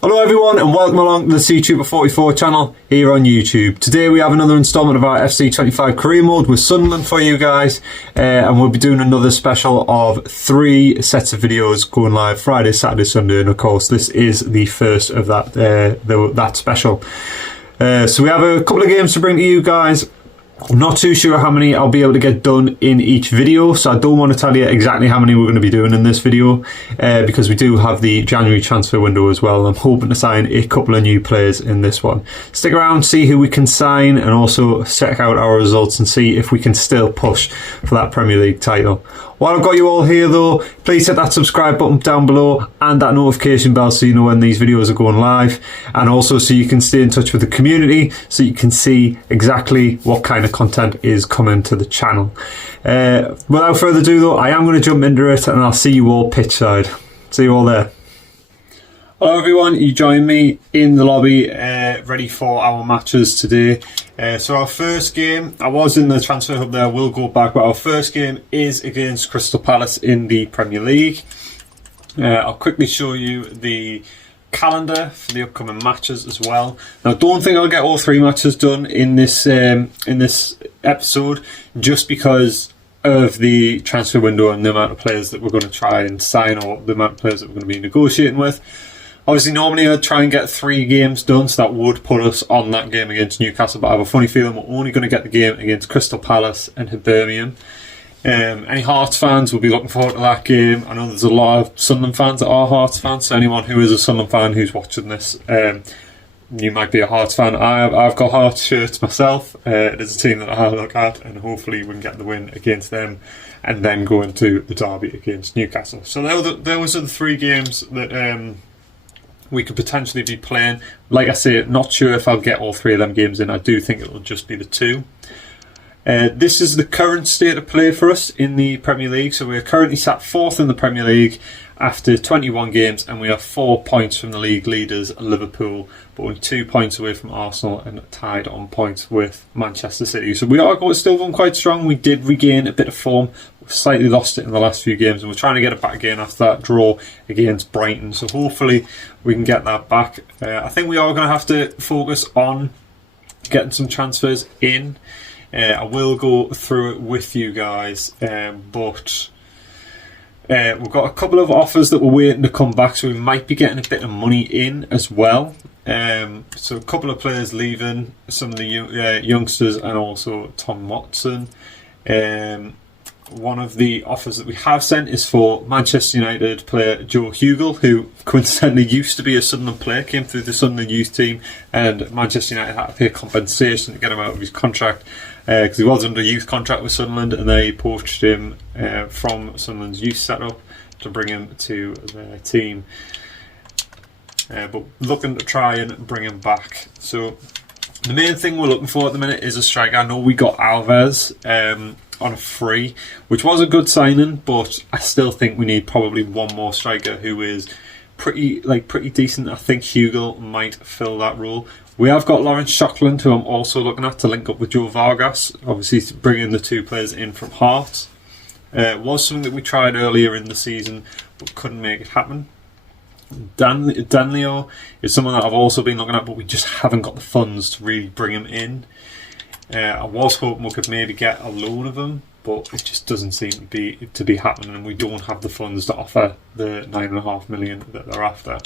Hello everyone and welcome along to the CTuber44 channel here on YouTube. Today we have another installment of our FC25 Career Mode with Sunderland for you guys, and we'll be doing another special of 3 sets of videos going live Friday, Saturday, Sunday, and of course this is the first of that special. So we have a couple of games to bring to you guys. I'm not too sure how many I'll be able to get done in each video, so I don't want to tell you exactly how many we're going to be doing in this video, because we do have the January transfer window as well. I'm hoping to sign a couple of new players in this one. Stick around, see who we can sign, and also check out our results and see if we can still push for that Premier League title. While I've got you all here though, please hit that subscribe button down below and that notification bell so you know when these videos are going live, and also so you can stay in touch with the community so you can see exactly what kind of content is coming to the channel. Without further ado though, I am going to jump into it and I'll see you all pitch side. See you all there. Hello everyone, you join me in the lobby ready for our matches today. So our first game, I was in the transfer hub there, we'll go back, but our first game is against Crystal Palace in the Premier League. I'll quickly show you the calendar for the upcoming matches as well. Now I don't think I'll get all 3 matches done in this episode, just because of the transfer window and the amount of players that we're going to try and sign, or the amount of players that we're going to be negotiating with. Obviously, normally I'd try and get 3 games done, so that would put us on that game against Newcastle, but I have a funny feeling we're only going to get the game against Crystal Palace and Hibernian. Any Hearts fans will be looking forward to that game. I know there's a lot of Sunderland fans that are Hearts fans, so anyone who is a Sunderland fan who's watching this, you might be a Hearts fan. I've got Hearts shirts myself. It is a team that I look at, and hopefully we can get the win against them and then go into the derby against Newcastle. So those are the 3 games that we could potentially be playing. Like I say, not sure if I'll get all 3 of them games in. I do think it'll just be the 2. This is the current state of play for us in the Premier League. So we're currently sat 4th in the Premier League after 21 games, and we are 4 points from the league leaders Liverpool, but only 2 points away from Arsenal and tied on points with Manchester City. So we are still going quite strong. We did regain a bit of form. We've slightly lost it in the last few games, and we're trying to get it back again after that draw against Brighton. So hopefully we can get that back. I think we are going to have to focus on getting some transfers in. I will go through it with you guys, but we've got a couple of offers that we're waiting to come back, so we might be getting a bit of money in as well. So a couple of players leaving, some of the youngsters, and also Tom Watson. One of the offers that we have sent is for Manchester United player Joe Hugel, who coincidentally used to be a Sunderland player, came through the Sunderland youth team, and Manchester United had to pay compensation to get him out of his contract, because he was under a youth contract with Sunderland, and they poached him from Sunderland's youth setup to bring him to their team. But looking to try and bring him back. So the main thing we're looking for at the minute is a striker. I know we got Alves on a free, which was a good signing, but I still think we need probably one more striker who is pretty decent. I think Hugel might fill that role. We have got Lawrence Shocklund, who I'm also looking at to link up with Joe Vargas, obviously bringing the 2 players in from Hearts. It was something that we tried earlier in the season but couldn't make it happen. Danleo is someone that I've also been looking at, but we just haven't got the funds to really bring him in. I was hoping we could maybe get a loan of him, but it just doesn't seem to be happening, and we don't have the funds to offer the $9.5 million that they're after.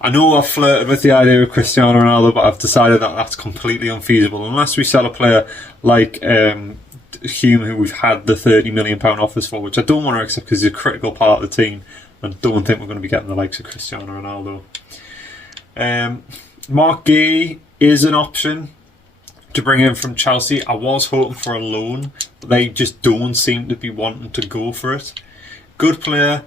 I know I've flirted with the idea of Cristiano Ronaldo, but I've decided that that's completely unfeasible unless we sell a player like Hume, who we've had the £30 million offers for, which I don't want to accept because he's a critical part of the team, and I don't think we're going to be getting the likes of Cristiano Ronaldo. Mark Gay is an option to bring in from Chelsea. I was hoping for a loan, but they just don't seem to be wanting to go for it. Good player,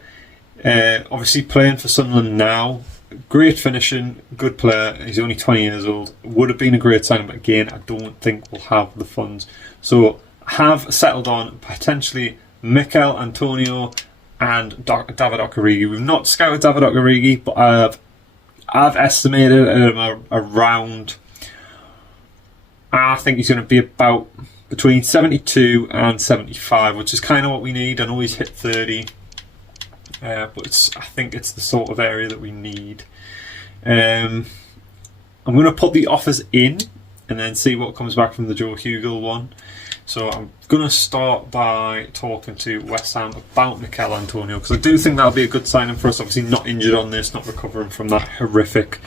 obviously playing for Sunderland now. Great finishing, good player. He's only 20 years old. Would have been a great signing, but again, I don't think we'll have the funds. So have settled on potentially Mikel Antonio and David Okereke. We've not scouted David Okereke, but I've estimated around, I think he's going to be about between 72 and 75, which is kind of what we need. I know he's hit 30, but I think it's the sort of area that we need. I'm going to put the offers in and then see what comes back from the Joe Hugel one. So I'm going to start by talking to West Ham about Mikel Antonio, because I do think that'll be a good signing for us. Obviously not injured on this, not recovering from that horrific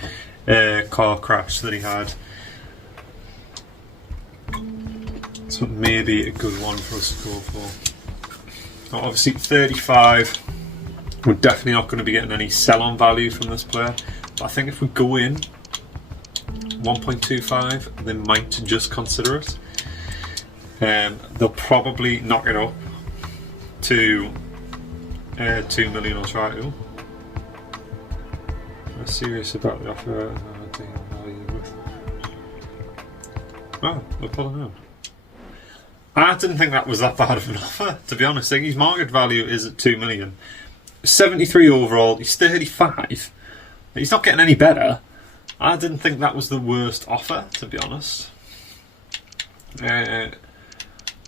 car crash that he had. So maybe a good one for us to go for. Now, obviously 35, we're definitely not going to be getting any sell-on value from this player. But I think if we go in 1.25, they might just consider it. They'll probably knock it up to 2 million or try to. I'm serious about the offer. Oh, they're pulling out. I didn't think that was that bad of an offer, to be honest. I think his market value is at 2 million. 73 overall, he's 35. He's not getting any better. I didn't think that was the worst offer, to be honest.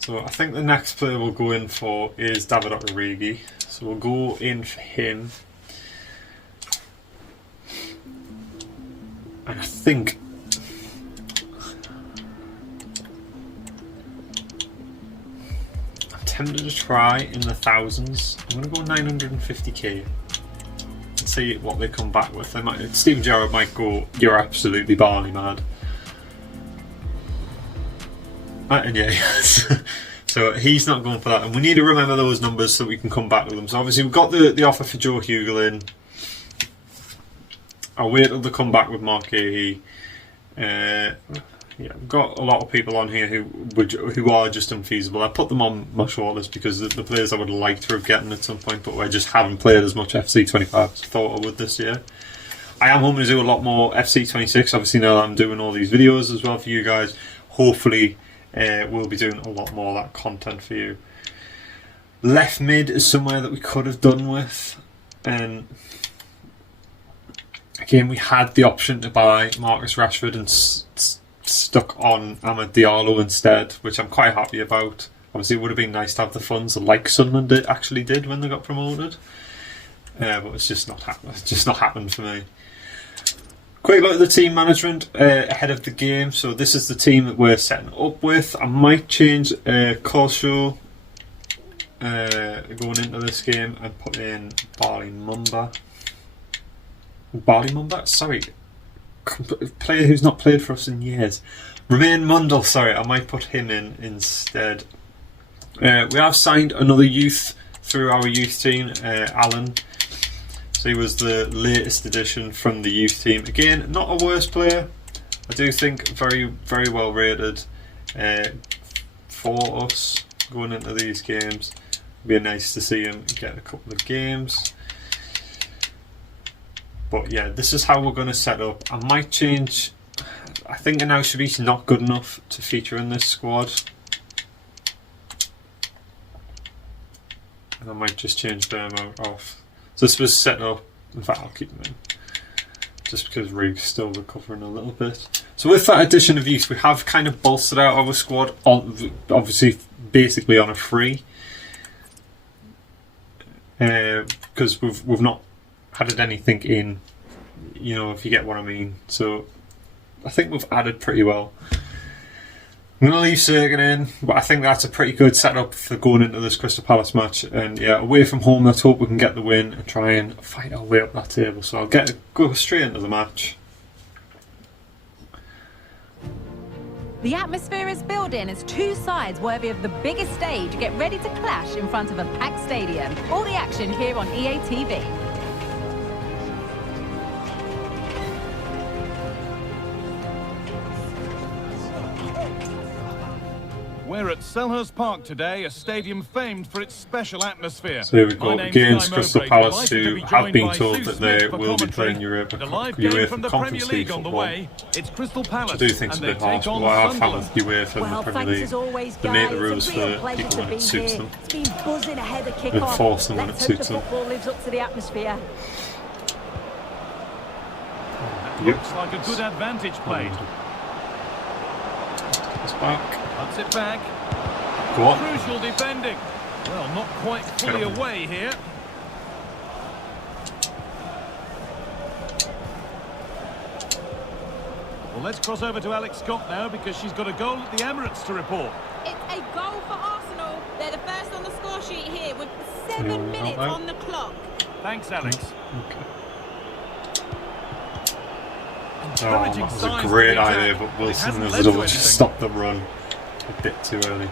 So I think the next player we'll go in for is David Origi. So we'll go in for him. And I think I'm tempted to try in the thousands. I'm going to go 950k. And see what they come back with. They might, Steven Gerrard might go, "You're absolutely barley mad." And yeah, yes. So he's not going for that, and we need to remember those numbers so we can come back with them. So obviously we've got the offer for Joe Hugel in. I'll wait till they come back with Mark Gahey. Yeah, we've got a lot of people on here who are just unfeasible. I put them on my shortlist because the players I would like to have gotten at some point, but I just haven't played as much FC25 as I thought I would this year. I am hoping to do a lot more FC26, obviously now that I'm doing all these videos as well for you guys. Hopefully we'll be doing a lot more of that content for you. Left mid is somewhere that we could have done with, and again we had the option to buy Marcus Rashford and stuck on Amad Diallo instead, which I'm quite happy about. Obviously it would have been nice to have the funds like Sunderland actually did when they got promoted, but it's just not happened. It's just not happened for me. Quick look at the team management ahead of the game. So this is the team that we're setting up with. I might change Korshaw going into this game and put in Barley Mumba. Sorry. Player who's not played for us in years. Romain Mundle, sorry. I might put him in instead. We have signed another youth through our youth team, Alan. So he was the latest addition from the youth team. Again, not a worse player. I do think very, very well rated for us going into these games. It'd be nice to see him get a couple of games. But yeah, this is how we're going to set up. I might change. I think Anaushbi's not good enough to feature in this squad. And I might just change them off. So this was set up, in fact I'll keep them in, just because Rig's still recovering a little bit. So with that addition of youth, we have kind of bolstered out our squad, obviously basically on a free, because we've not added anything in, you know, if you get what I mean. So I think we've added pretty well. I'm going to leave Sergen in, but I think that's a pretty good setup for going into this Crystal Palace match. And yeah, away from home, let's hope we can get the win and try and fight our way up that table. So I'll go straight into the match. The atmosphere is building as two sides worthy of the biggest stage get ready to clash in front of a packed stadium. All the action here on EA TV. We're at Selhurst Park today, a stadium famed for its special atmosphere. So here we've got against Crystal Palace, who have been told that they will be playing Europa Conference League football, which I do think is a bit harsh, but I have found with UEFA and the Premier League, they make the rules for people when it suits them, and enforce them when it suits them. Looks like a good advantage played. It's back. Cuts it back. Go on. Crucial defending. Well, not quite fully away here. Well, let's cross over to Alex Scott now because she's got a goal at the Emirates to report. It's a goal for Arsenal. They're the first on the score sheet here with 7 minutes on the clock. Thanks, Alex. Okay. Oh, that was a great idea, but Wilson has just stopped the run a bit too early.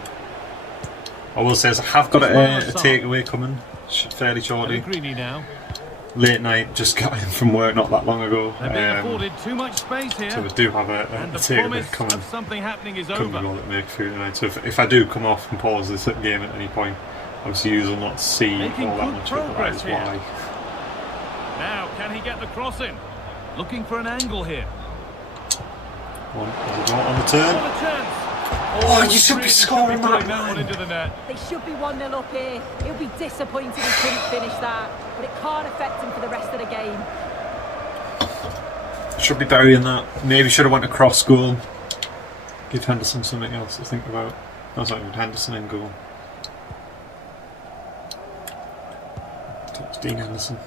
I will say, I have got a takeaway coming fairly shortly. Late night, just got in from work not that long ago. Too much space here. So we do have a takeaway coming. Something happening is Couldn't be all that make through tonight. So if I do come off and pause this game at any point, obviously you will not see all that much of it. That is why. Now, can he get the cross in? Looking for an angle here. On the turn. Oh, you should be scoring that, man. They should be 1-0 up here. He'll be disappointed he couldn't finish that, but it can't affect him for the rest of the game. Should be burying that. Maybe should have went across goal. Give Henderson something else to think about. That's not even Henderson in goal. It's Dean Henderson.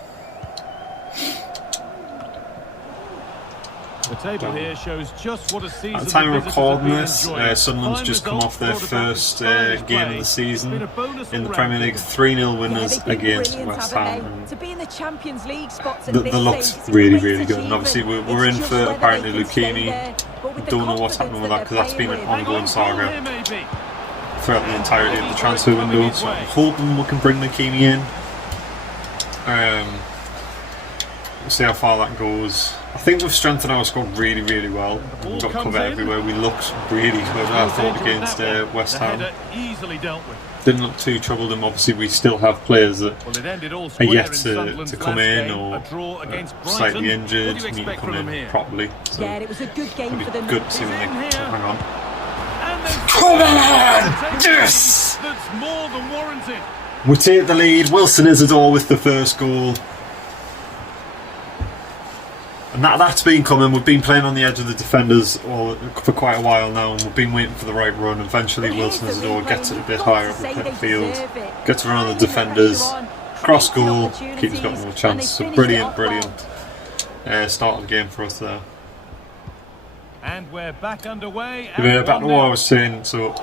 The table here shows just what a season. At the time of recording this, Sunderland's just come off their first game of the season in the Premier League, 3-0 winners against West Ham. To be in the Champions League spots at They looked really, really good, and obviously we're in for apparently leukemia. We don't know what's happening with that because that's been an ongoing saga throughout the entirety of the transfer window. So I'm hoping we can bring leukemia in. We'll see how far that goes. I think we've strengthened our squad really, really well. We've got cover everywhere. We looked really good, I thought, against West Ham. Didn't look too troubled, and obviously we still have players that are yet to come in or slightly injured, need to come in properly. So yeah, it was a good game for them. Good to see when they hang on. Come on! Yes! That's more than warranted. We take the lead. Wilson Isidore with the first goal. And that's been coming. We've been playing on the edge of the defenders for quite a while now, and we've been waiting for the right run. Eventually Wilson Isidore gets it a bit higher up the field, gets around the defenders, cross goal, keeper's got no chance. So brilliant start of the game for us there. And we're back underway. Yeah, back to what I was saying. So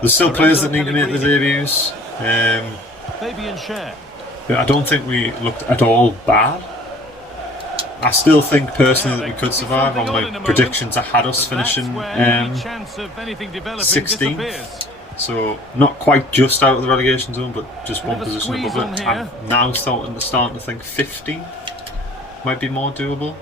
there's still players that need to make their debuts. I don't think we looked at all bad. I still think personally that we could survive. On my predictions, I had us finishing 16th, so not quite just out of the relegation zone, but just one position above it. I'm now starting to think 15 might be more doable.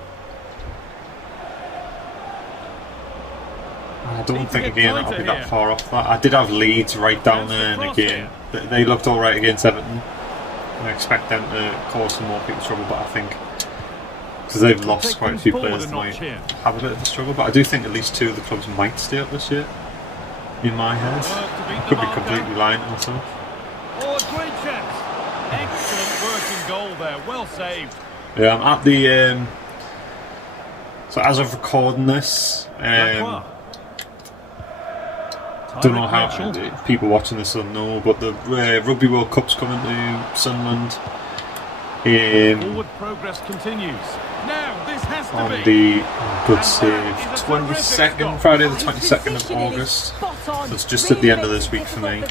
I don't think again I'll be that far off that. I did have Leeds right down there in the game. They looked alright against Everton. I expect them to cause some more people trouble, but I think because they've lost quite a few players, they might have a bit of a struggle. But I do think at least two of the clubs might stay up this year. In my head, I could be completely lying to myself. Oh, great chance! Excellent working goal there. Well saved. Yeah, I'm at the. So as of recording this, don't know how people watching this will know, but the Rugby World Cup's coming to Sunderland. Forward progress continues. Now this has to on be the good save 22nd, Friday the 22nd of August. So it's just at the end of this week for me.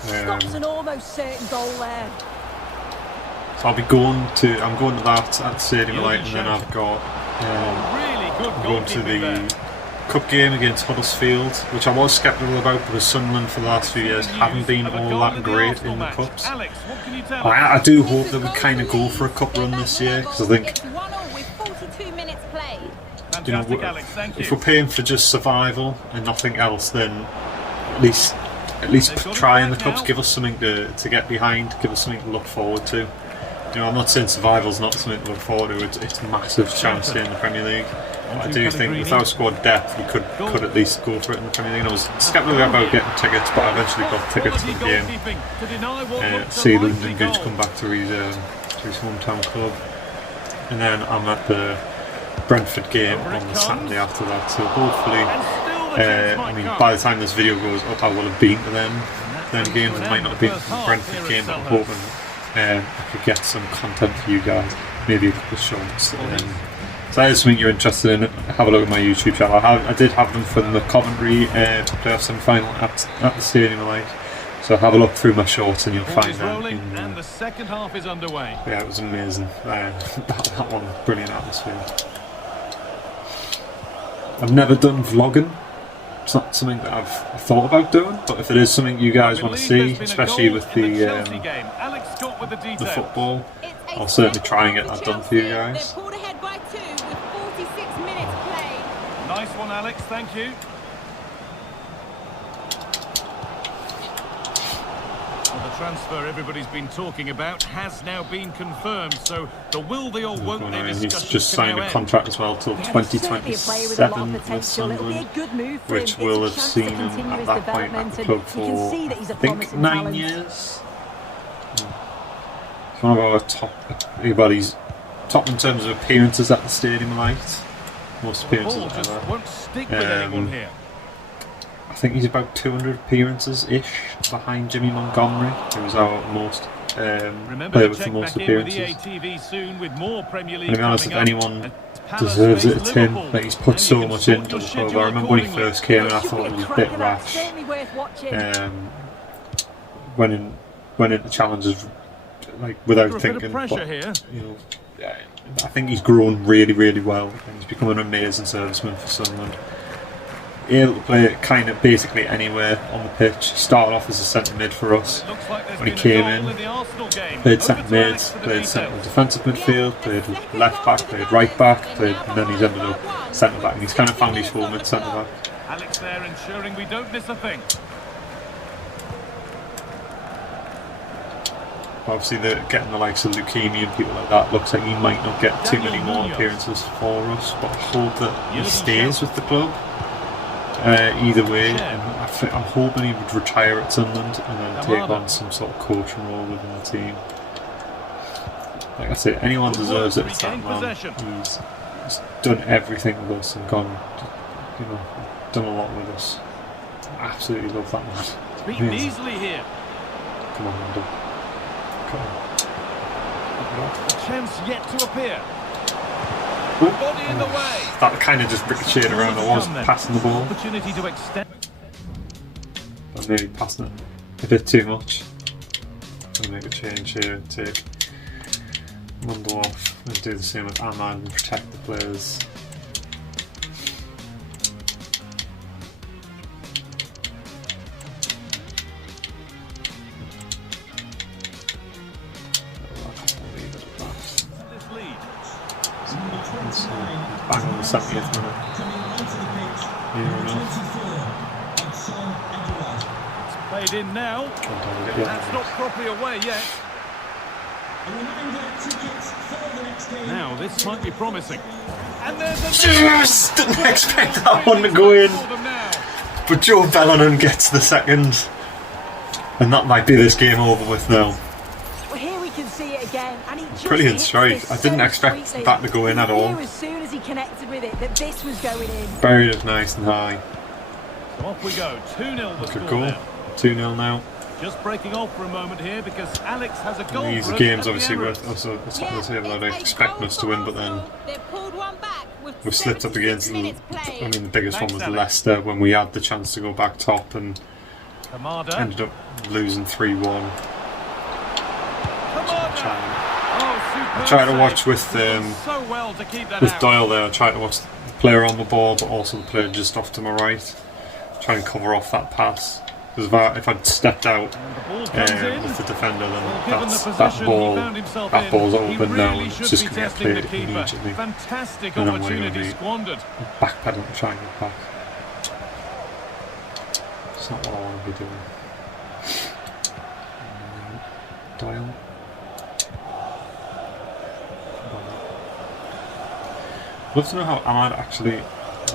Stops an almost certain goal there. So I'm going to that at Stadium Light, and then I've got I'm going to the Cup game against Huddersfield, which I was sceptical about because Sunderland for the last few years haven't been all that great in the Cups. I do hope that we kind of go for a Cup run this year, because I think, you know, if we're paying for just survival and nothing else, then at least try in the Cups, give us something to get behind, give us something to look forward to. You know, I'm not saying survival's not something to look forward to, it's a massive chance to stay in the Premier League. But I do think with our squad depth we could at least go for it in the Premier League. And I was sceptical about getting tickets, but I eventually got tickets for the game. See Lyndon Gooch come back to his hometown club. And then I'm at the Brentford game on the Saturday after that, so hopefully I mean, by the time this video goes up I will have been to them games. It might not have been the Brentford game, but I'm hoping I could get some content for you guys, maybe a couple of shorts So that is something you're interested in, have a look at my YouTube channel. I did have them from the Coventry playoff semi-final at the Stadium Light. So have a look through my shorts and you'll find that. And the second half is underway. Yeah, it was amazing. That one, brilliant atmosphere. I've never done vlogging. It's not something that I've thought about doing, but if it is something you guys want to see, especially with the football, I'll certainly try and get that done for you guys. They're pulled ahead by 2 with 46 minutes played. Nice one, Alex, thank you. Well, the transfer everybody's been talking about has now been confirmed, so the will they or won't they discussion. He's just signed a contract as well till 2027 with Sunderland, which will have seen him at that point at the club for, I think, 9 years. He's one of our top in terms of appearances at the Stadium Light. Most appearances ever. Won't stick with anyone here. I think he's about 200 appearances-ish behind Jimmy Montgomery, who was our most player with the most appearances. And to be honest, if anyone deserves it, it's him. Like, he's put so much into the club. I remember when he first came and I thought it was a bit rash. Went into challenges like without thinking. But, you know, I think he's grown really, really well, and he's become an amazing serviceman for Sunderland. Able to play kind of basically anywhere on the pitch. He started off as a centre mid for us when he came in. Played centre mid, played centre defensive midfield, played left back, played right back, and then he's ended up centre back. And he's kind of found his form at centre back. Alex there ensuring we don't miss a thing. Obviously, getting the likes of leukemia and people like that looks like he might not get too many more appearances for us, but I hope that he stays with the club. Either way, I'm hoping he would retire at Sunderland and then take on some sort of coaching role within the team. Like I say, anyone deserves it. It's that man. He's done everything with us and done a lot with us. Absolutely love that man. Beaten easily here. Come on, Andy. Come on. A chance yet to appear. Body in the way. That kind of just ricocheted around. I was passing the ball. Opportunity to extend. I'm maybe passing it a bit too much. I'll make a change here and take Mundle off and do the same with Ahmad and protect the players. Bang on the 70th minute. It's played in now. That's not properly away yet. Now this might be promising. And there's a just didn't expect that one to go in. But Joe Bellingham gets the second. And that might be this game over with now. Brilliant strike. I didn't expect that to go in at all. As soon as he connected with it, that this was going in. Buried it nice and high. So off we go. 2-0 the score goal. now. 2-0 now. Just breaking off for a moment here because Alex has a goal. These for games us obviously were at the also the top of the table. They're expecting us to win, but then we've slipped up against the biggest one was Leicester when we had the chance to go back top and ended up losing 3-1. I try to watch with Doyle there. I try to watch the player on the ball, but also the player just off to my right. Try and cover off that pass. Because if I'd stepped out with the defender, then that ball's open now. And it's just going to get cleared immediately. Fantastic and then we're opportunity going to be squandered. backpedaling to try and get back. It's not what I want to be doing. Doyle. I'd love to know how Ahmad actually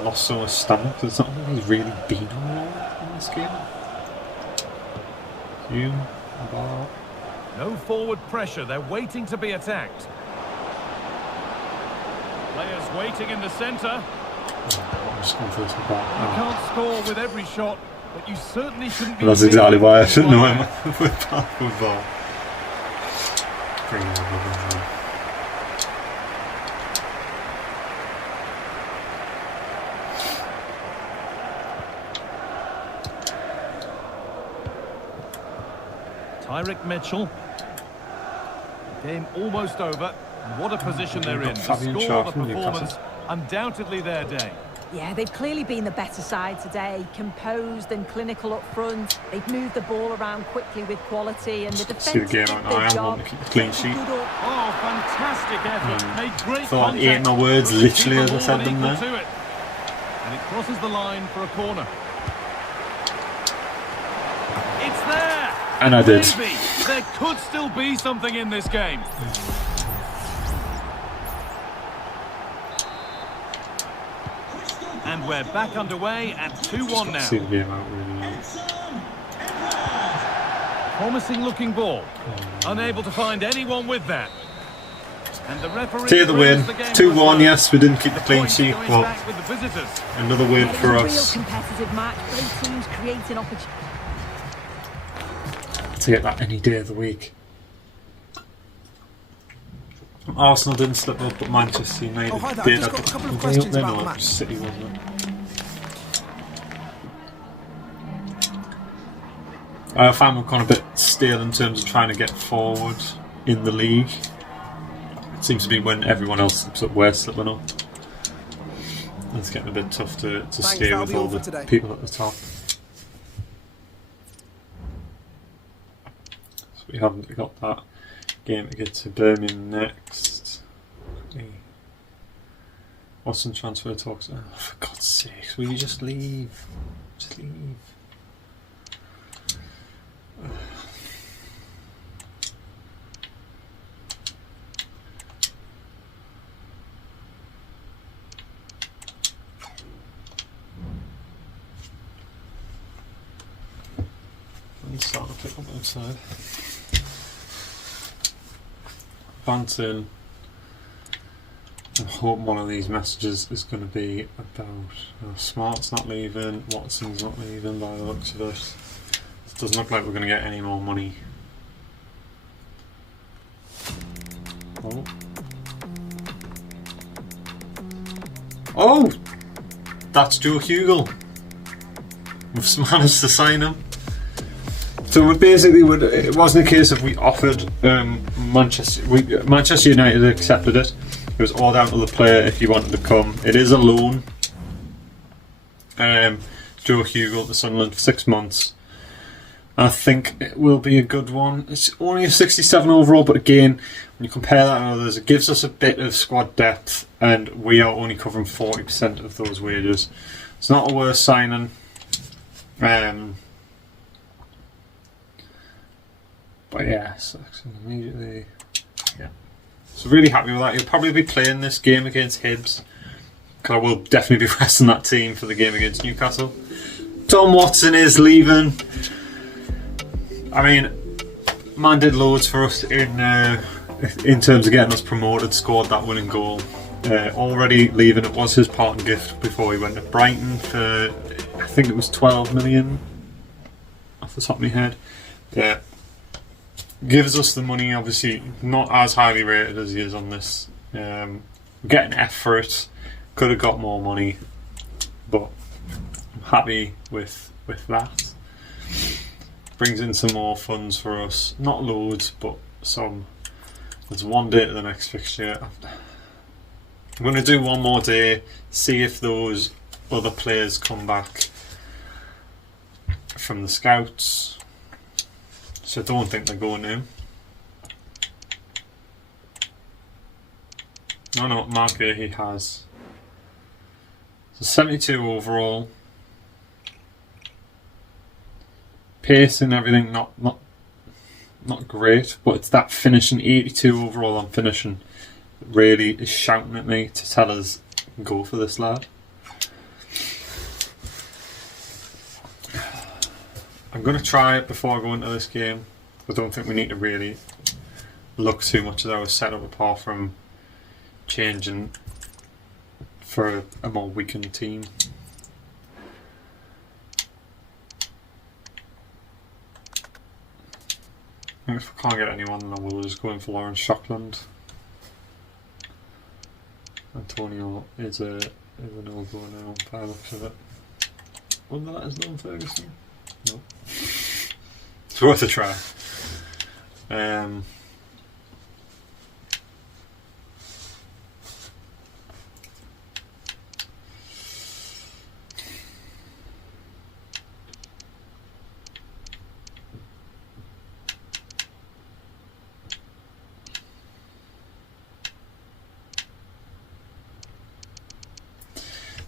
lost so much stamina, because it's not like he's really been on roll in this game. No forward pressure, they're waiting to be attacked. Players waiting in the centre. I'm just going for this back. You can't score with every shot, but you certainly shouldn't be. That's exactly why I shouldn't know him with ball. Bring it over. Tyrick Mitchell. Game almost over. And what a position they're in. The score, the performance, undoubtedly their day. Yeah, they've clearly been the better side today. Composed and clinical up front. They've moved the ball around quickly with quality, and the defence See the game did out now. their I am job. wanting to keep the clean sheet. Oh, fantastic effort. Made great Thought I ate contact. my words But literally keep as the I said ball them equal there. to it. And it crosses the line for a corner. It's there. And I did. Maybe there could still be something in this game. And we're back underway at 2-1 now. See the game out really. Promising looking ball. Unable to find anyone with that. And the referee Take the win. brings the game 2-1, to a close. yes, we didn't keep the The clean points sheet, going but back with the visitors. another win Yeah, it for was a us. real competitive match. Both teams creating opportunities. Take that any day of the week. Arsenal didn't slip up, but Manchester United Oh, hi there. did. I've just got a couple of They questions up about there, the no, match. City, wasn't it? I found we're kind of a bit stale in terms of trying to get forward in the league. It seems to be when everyone else slips up, we're slipping up. It's getting a bit tough to stay that'll with be all all for the today. people at the top. So we haven't got that game to get to Hibernian next. What's some transfer talks? Oh, for God's sakes, will you just leave? Just leave. I'm starting to pick up outside. Banton. I hope one of these messages is going to be about Smart's not leaving, Watson's not leaving by the looks of it. It doesn't look like we're going to get any more money. Oh. Oh! That's Joe Hugel. We've managed to sign him. So we basically would. It wasn't a case of we offered Manchester United accepted it. It was all down to the player if you wanted to come. It is a loan. Joe Hugel to Sunderland for 6 months. I think it will be a good one. It's only a 67 overall, but again, when you compare that to others, it gives us a bit of squad depth, and we are only covering 40% of those wages. It's not a worse signing. But yeah, selection immediately. Yeah. So really happy with that. He'll probably be playing this game against Hibs, because I will definitely be resting that team for the game against Newcastle. Tom Watson is leaving. I mean, man did loads for us in terms of getting us promoted, scored that winning goal. Already leaving, it was his parting gift before he went to Brighton for, I think it was 12 million off the top of my head. Yeah. Gives us the money, obviously not as highly rated as he is on this. We're getting F for it. Could have got more money, but I'm happy with that. Brings in some more funds for us. Not loads, but some. There's one day to the next fixture. I'm going to do one more day, see if those other players come back from the scouts. So I don't think they're going to. No, Marker he has. So 72 overall. Pace and everything not great, but it's that finishing 82 overall on finishing that really is shouting at me to tell us go for this lad. I'm going to try it before I go into this game. I don't think we need to really look too much at our setup apart from changing for a more weakened team. I think if we can't get anyone, then we'll just go in for Lawrence Shockland. Antonio is a no-go now by the looks of it. Wouldn't they let us know, Ferguson? No. It's worth a try.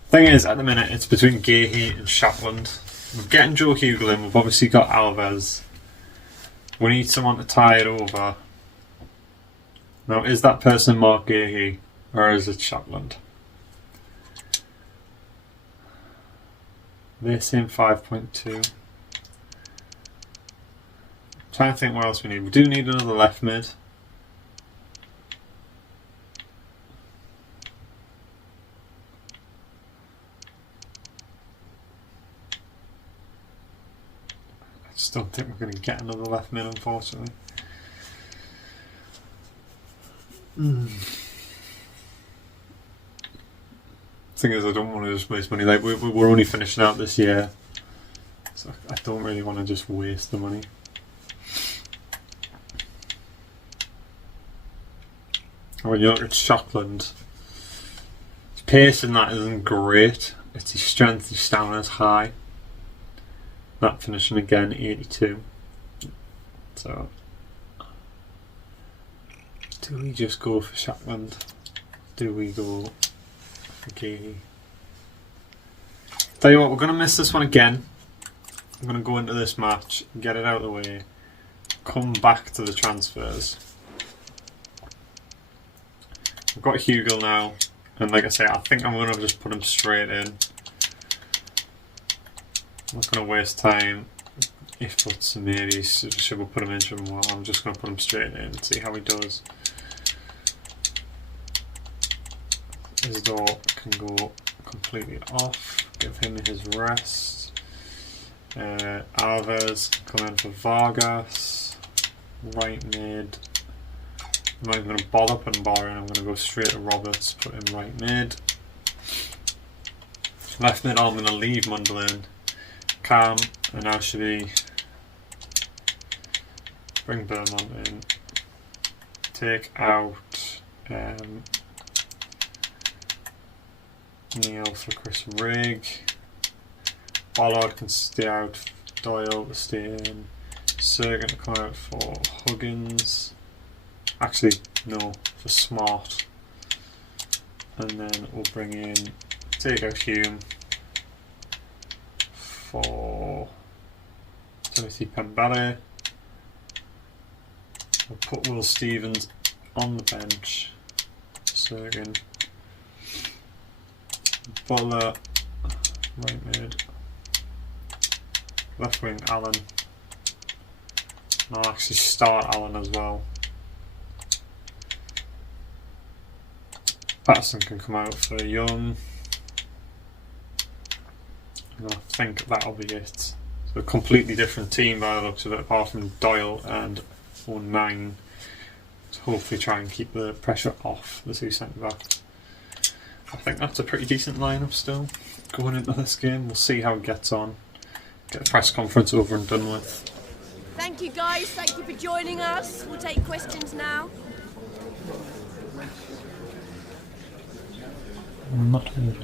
Thing is, at the minute, it's between Gahey and Shatland. We're getting Joe Hugel in. We've obviously got Alves. We need someone to tie it over. Now, is that person Mark Gahey or is it Shatland? They're saying 5.2. Trying to think what else we need. We do need another left mid. I just don't think we're going to get another left mid, unfortunately. Thing is, I don't want to just waste money. Like we're only finishing out this year, so I don't really want to just waste the money. When you look at Shatland, his pace in that isn't great. It's his strength, his stamina is high. That finishing again 82. So, do we just go for Shatland? Do we go for Gahey? Tell you what, we're going to miss this one again. I'm going to go into this match, get it out of the way, come back to the transfers. We've got Hugel now, and like I say, I think I'm going to just put him straight in. I'm not going to waste time. If but maybe should we put him in? Well, I'm just going to put him straight in and see how he does. Isidore can go completely off. Give him his rest. Alves come in for Vargas. Right mid. I'm not even going to bother putting Bar in. I'm going to go straight to Roberts. Put him right mid. Left mid, I'm going to leave Munderland. Cam, and now should be bring Beaumont in. Take out Neil for Chris Rigg. Ballard can stay out. Doyle to stay in. Sergan to come out for Huggins. Actually, no, for Smart. And then we'll bring in, take out Hume for Timothy Pembele. We'll put Will Stevens on the bench. Sergan. Butler, right mid. Left wing, Allen. I'll actually start Allen as well. Patterson can come out for Young. And I think that'll be it. So a completely different team by the looks of it, apart from Doyle and 09. To hopefully try and keep the pressure off the two centre backs. I think that's a pretty decent lineup still going into this game. We'll see how it gets on. Get the press conference over and done with. Thank you guys, thank you for joining us. We'll take questions now. Not really.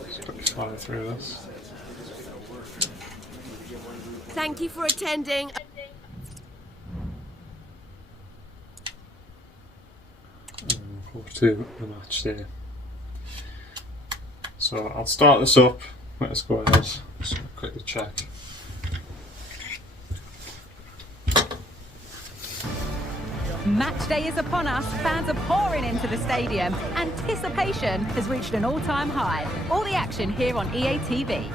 Let's quickly fly through this. Thank you for attending. Go to the match day. So I'll start this up. Let's go ahead. Just quickly check. Match day is upon us. Fans are pouring into the stadium. Anticipation has reached an all-time high. All the action here on EA TV.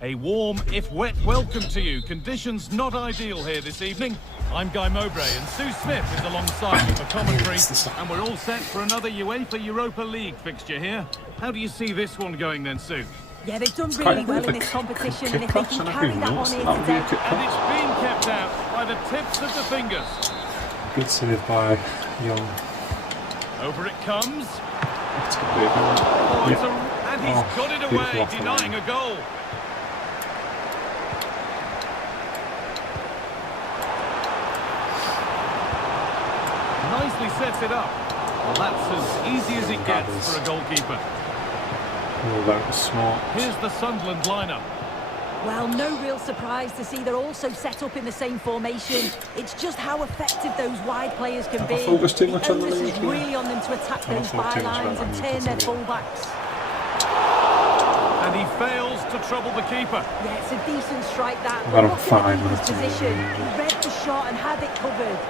A warm, if wet, welcome to you. Conditions not ideal here this evening. I'm Guy Mowbray and Sue Smith is alongside me for commentary, and we're all set for another UEFA Europa League fixture here. How do you see this one going then, Sue? Yeah, they've done really well in this competition, and if they can carry that on here today... And it's been kept out by the tips of the fingers. Good save by Young. Over it comes. It's a big one. Oh, Yep. and he's got it beautiful away, off the denying line. a goal. Nicely sets it up. Well, that's as easy as it gets for a goalkeeper. Oh, that was smart. Here's the Sunderland lineup. Well, no real surprise to see they're also set up in the same formation. It's just how effective those wide players can be. focus too much on the onus is Newcastle? really on them to attack I those thought too much bylines about and that turn their Newcastle fullbacks. And he fails to trouble the keeper. Yeah, it's a decent strike that. I've got him Look at the fine keeper's with it. position. He read the shot and had it covered.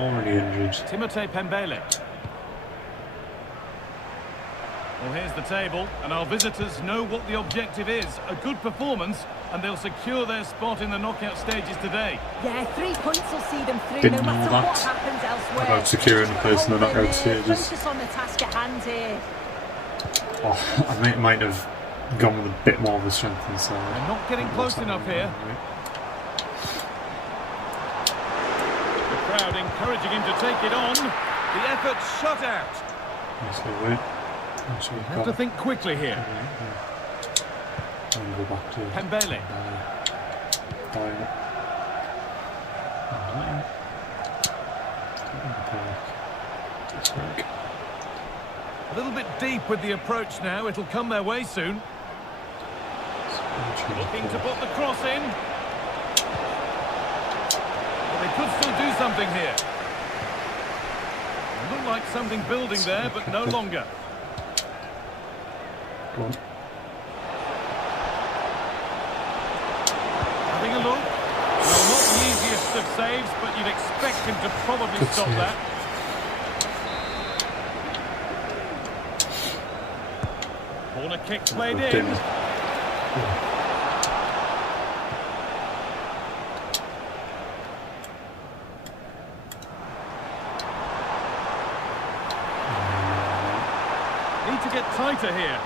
Already injured. Timothée Pembele. Well, here's the table, and our visitors know what the objective is. A good performance, and they'll secure their spot in the knockout stages today. Yeah, 3 points will see them through Didn't no know matter that what happens elsewhere. about securing the place in the knockout stages. Focus on the task at hand here. Oh, I might have gone with a bit more of a strength inside. They're not getting close enough here. The crowd encouraging him to take it on. The effort shut out. Nicely away. Have to think quickly here. And go back to Pembele. A little bit deep with the approach now. It'll come their way soon. Looking to put the cross in. Well, they could still do something here. It looked like something building there, but no longer. Go on. Having a look. Well, not the easiest of saves, but you'd expect him to probably Good stop save. that. Corner kick played in. Didn't. Need to get tighter here.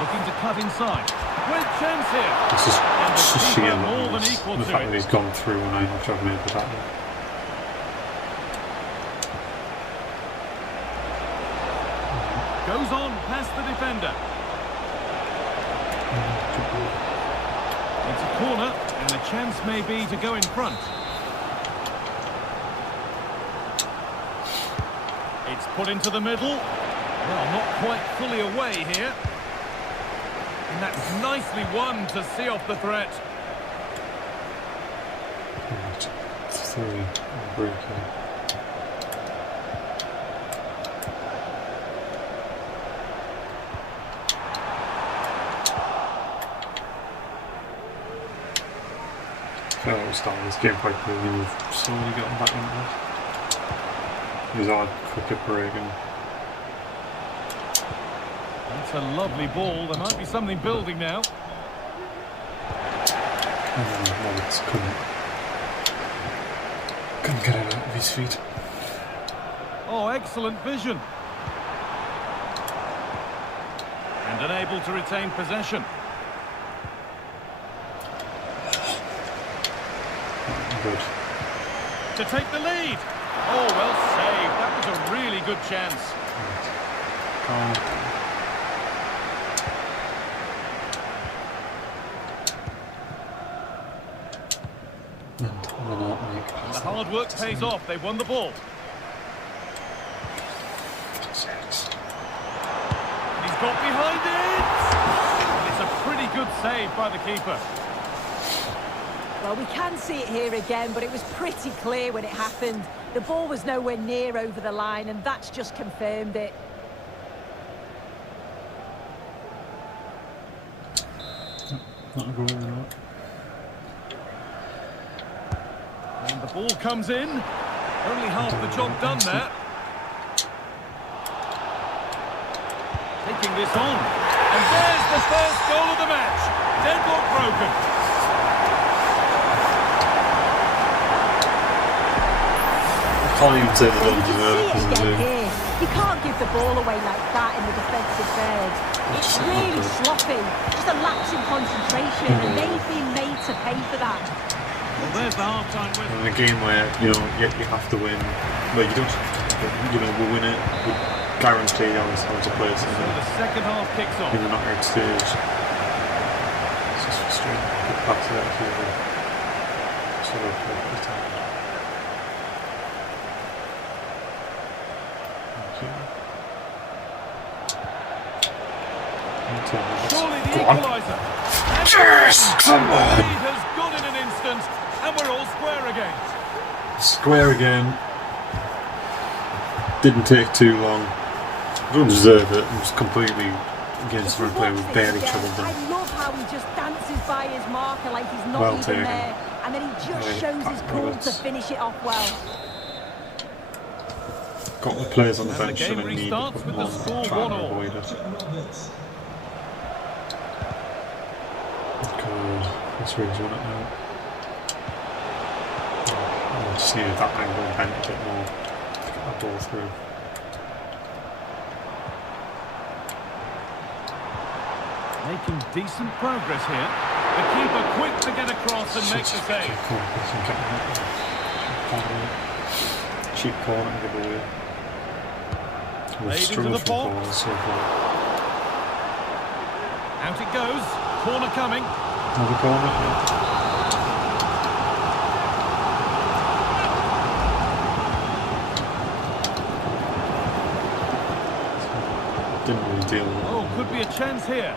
Looking to cut inside. Great chance here. This is And the just keeper sheer more than numbers. equal The to fact it. that he's gone through and I'm not made the tackle. Goes on past the defender. It's a corner, and the chance may be to go in front. It's put into the middle. Well, not quite fully away here. And that's nicely won to see off the threat. Right. 3 breaking. I feel like we started this game quite quickly and we've slowly gotten back into it. It was our quicker break and That's a lovely ball. There might be something building now. Roberts couldn't get it out of his feet. Oh, excellent vision. And unable to retain possession. Good. To take the lead. Oh, well saved. That was a really good chance. The hard work pays off. They won the ball. And he's got behind it. And it's a pretty good save by the keeper. Well, we can see it here again, but it was pretty clear when it happened. The ball was nowhere near over the line, and that's just confirmed it. Not a goal, no. And the ball comes in. Only half the job done there. Taking this on. And there's the first goal of the match. Deadlock broken. I can't even say they Well, don't you deserve it can see it because again they do. here. You can't give the ball away like that in the defensive third. It's really sloppy, just a lapse in concentration, and they've been made to pay for that. Well, there's the half-time whistle. In a game where, you know, you have to win, well, you don't have to, but, you know, we'll win it, we guarantee ourselves a place in So the second half kicks off. the knockout stage. It's just frustrating. Good pass there, sort of the time. Surely the Go on. equaliser. Yes! Come The on! lead has gone in an instant, and we're all square again. Square again. Didn't take too long. Don't deserve it. It was completely against the run play. We barely troubled them. I love how he just dances by his marker like he's not Well even taken. there, and then he just shows his pull to finish it off well. Got the players on the And the bench game and we need to restarts put with them the on, score trying to 1-1. avoid it. Good. Let's really run it now. I just needed that angle bent a bit more to get that ball through. Making decent progress here. The keeper quick to get across and make the save. Cheap corner and give away. We've Laid into struggled the from box. corners so far. Out it goes. Corner coming. Another corner, yeah. Didn't really deal with it. Oh, could be a chance here.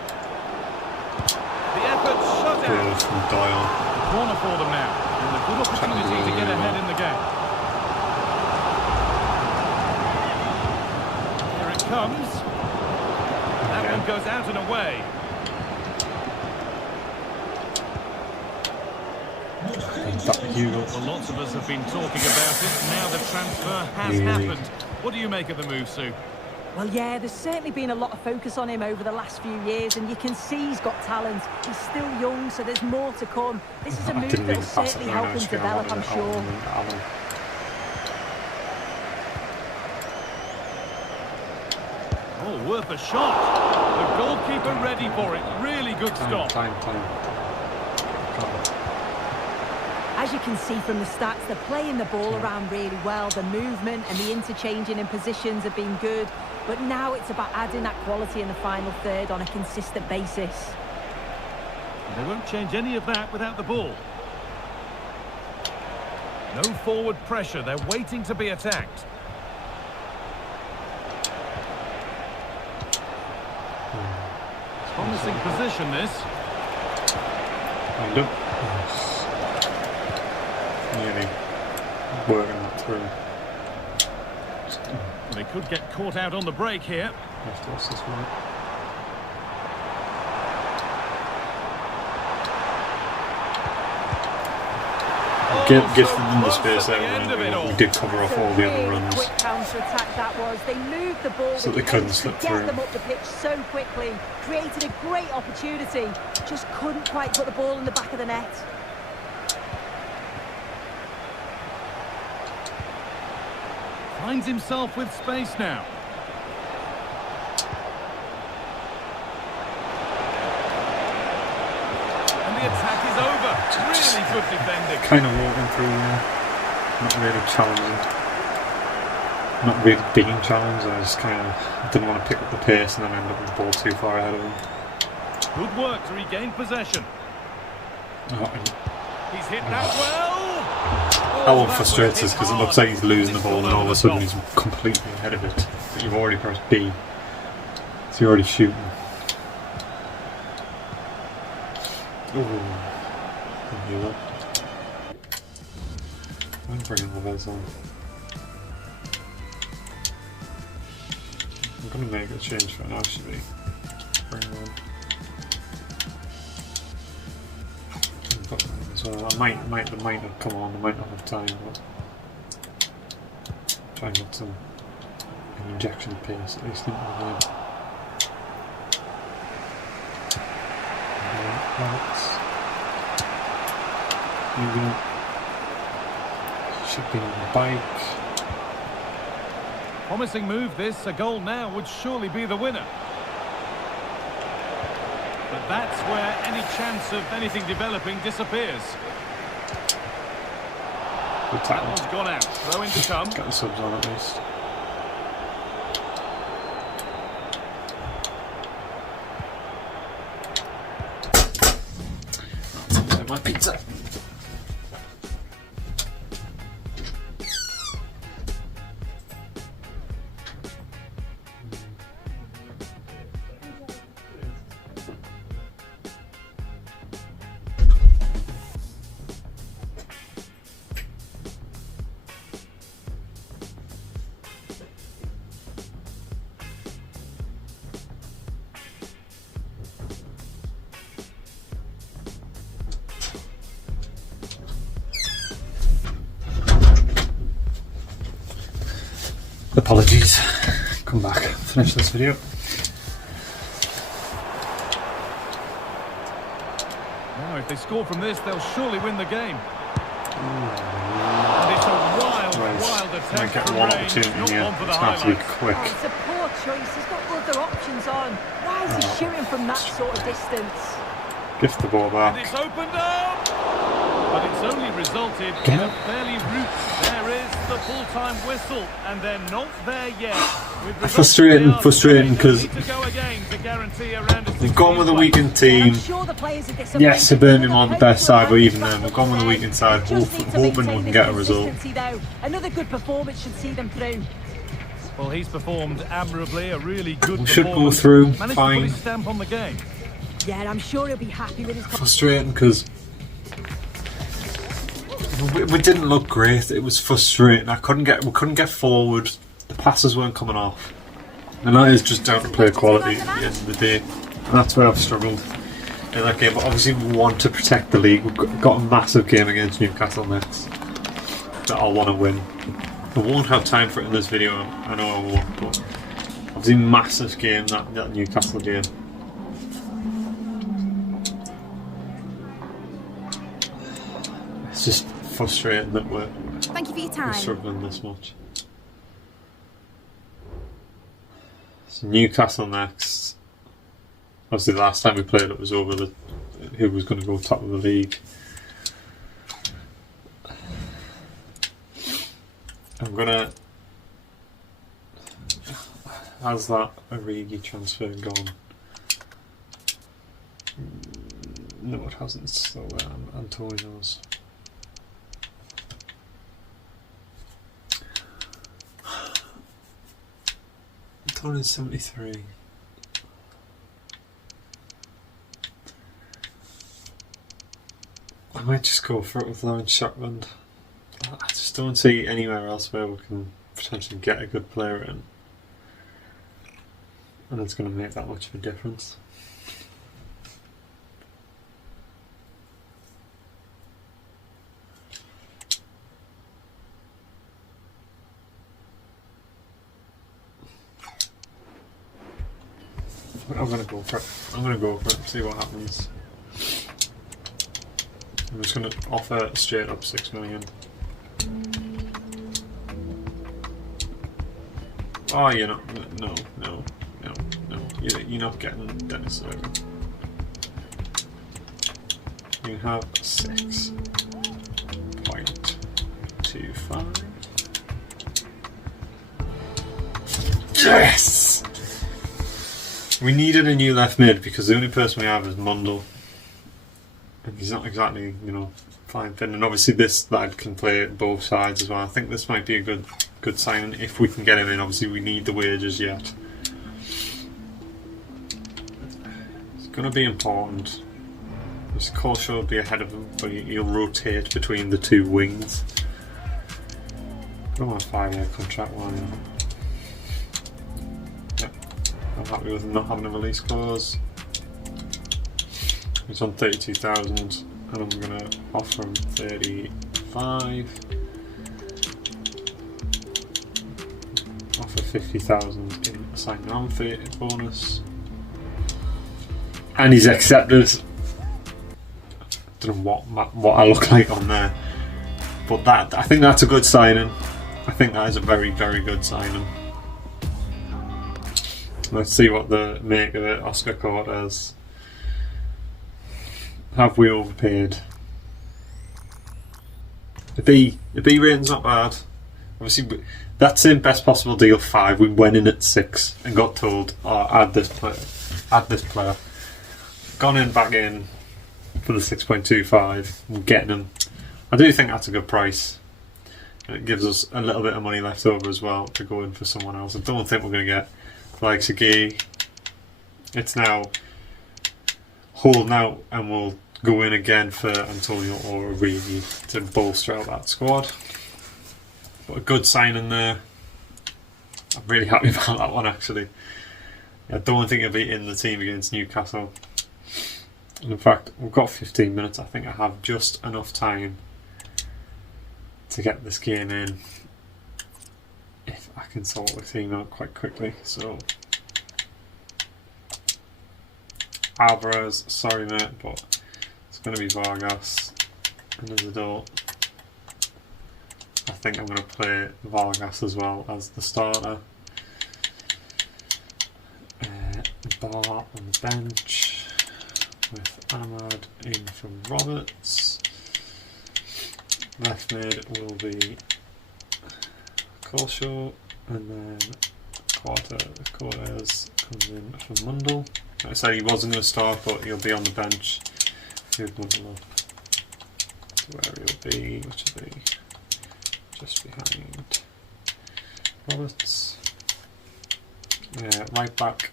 The effort shut Good out. from Doyle. Corner for them now. And a good opportunity to get ahead in the game. Here it comes. That Okay. one goes out and away. Back to Hugo. Well, lots of us have been talking about it. Now the transfer has Really? happened. What do you make of the move, Sue? Well, yeah, there's certainly been a lot of focus on him over the last few years, and you can see he's got talent. He's still young, so there's more to come. This is a I move didn't mean that'll to pass it certainly there, help him actually. I develop, wanted I'm it sure. Alan. Oh, worth a shot. The goalkeeper ready for it. Really good stop. Time. As you can see from the stats, they're playing the ball around really well. The movement and the interchanging in positions have been good. But now it's about adding that quality in the final third on a consistent basis. They won't change any of that without the ball. No forward pressure. They're waiting to be attacked. Promising position, this. Kind of. Nearly working that through. They could get caught out on the break here. Left us this way. Give them the space there. We did cover off all the other runs. Quick counter-attack that was. They moved the ball So with they the couldn't pace slip to get through. them up the pitch so quickly. Created a great opportunity. Just couldn't quite put the ball in the back of the net. Finds himself with space now. And the attack is over. Really good defending. Kind of walking through there. Not really challenging. Not really being challenged. I just kind of didn't want to pick up the pace and then end up with the ball too far ahead of him. Good work to regain possession. Oh, He's hit that well. Alan frustrates us because it looks like he's losing the ball and all of a sudden he's completely ahead of it. But you've already pressed B. So you're already shooting. Ooh. I'm bringing Vargas on. I'm going to make a change for now, actually. Bring him on. As well. I might have come on, I might not have time, but try and get some injection pace at least into the game. Should be on the bike. Promising move this. A goal now would surely be the winner. But that's where any chance of anything developing disappears. Good That tackle. one's gone out. Throw in to come. Get the subs on at least. That's my pizza. Apologies. Come back, finish this video. Now, if they score from this, they'll surely win the game. And it's a wild Might attempt get from one range, opportunity not here. one for the It's going to have to be highlights. quick. Oh, it's a poor choice. He's got other options on. Why is he shooting from that sort of distance? Gift the ball And back. it's opened up! But it's only resulted in a fairly root. There is the full-time whistle, and they're not there yet. With results Frustrating, they are frustrating, today, because they need to go again to guarantee a round of we've gone with a 16 weakened And team. I'm sure the players are disappointed. Yes, Hibernian on the best side, but even They've then, we've gone with a weakened side, just need to hoping we maintain can this get a result. consistency, though. Another good performance should see them through. Well, he's performed admirably, a really good We should go performance. through, Managed fine. to put his stamp on the game. Yeah, I'm sure he'll be happy with his. Frustrating because we didn't look great. It was frustrating. We couldn't get forward. The passes weren't coming off, and that is just down to player quality at the end of the day. And that's where I've struggled in that game. But obviously, we want to protect the league. We've got a massive game against Newcastle next that I want to win. I won't have time for it in this video. I know I won't, but obviously, massive game that Newcastle game. It's just frustrating that we're Thank you for your time. struggling this much. So Newcastle next. Obviously, the last time we played, it was over who was going to go top of the league. I'm gonna. How's that Origi transfer gone? No, it hasn't. It's still there. Antonio's. Antonio's 73. I might just go for it with Lawrence Shotland. I just don't see anywhere else where we can potentially get a good player in. And it's going to make that much of a difference. I'm going to go for it. I'm going to go for it, see what happens. I'm just going to offer straight up 6 million. Oh, you're not. No. You're not getting Dennis over. You have 6.25. Yes! We needed a new left mid because the only person we have is Mundell. And he's not exactly, fine thin. And obviously this lad can play both sides as well. I think this might be a good signing if we can get him in. Obviously we need the wages yet. It's going to be important. This Cortes will be ahead of him, but he'll rotate between the two wings. I don't want a 5-year contract one. Yep, I'm happy with him not having a release clause. He's on 32,000 and I'm going to offer him 35. Offer 50,000 in a signing on fee bonus. And he's accepted. Don't know what I look like on there. But I think that's a good signing. I think that is a very, very good signing. Let's see what they make of it. Oscar Cortes. have we overpaid? The B rating's not bad. Obviously, that's in best possible deal 5. We went in at 6 and got told, oh, add this player. Gone in back in for the 6.25. We're getting them. I do think that's a good price. And it gives us a little bit of money left over as well to go in for someone else. I don't think we're going to get the likes of Gay. It's now holding out, and we'll go in again for Antonio or Origi to bolster out that squad. But a good signing there. I'm really happy about that one, actually. I don't think he'll be in the team against Newcastle. And in fact, we've got 15 minutes. I think I have just enough time to get this game in if I can sort the team out quite quickly. So Alvarez, sorry mate, but it's going to be Vargas and Isidore. I think I'm going to play Vargas as well as the starter. Bar on the bench with Ahmad in from Roberts. Left mid will be Colshaw, and then Cortes comes in for Mundle. Like I said, he wasn't going to start, but he'll be on the bench. Move Mundle up to where he'll be, which will be just behind Roberts. Right back,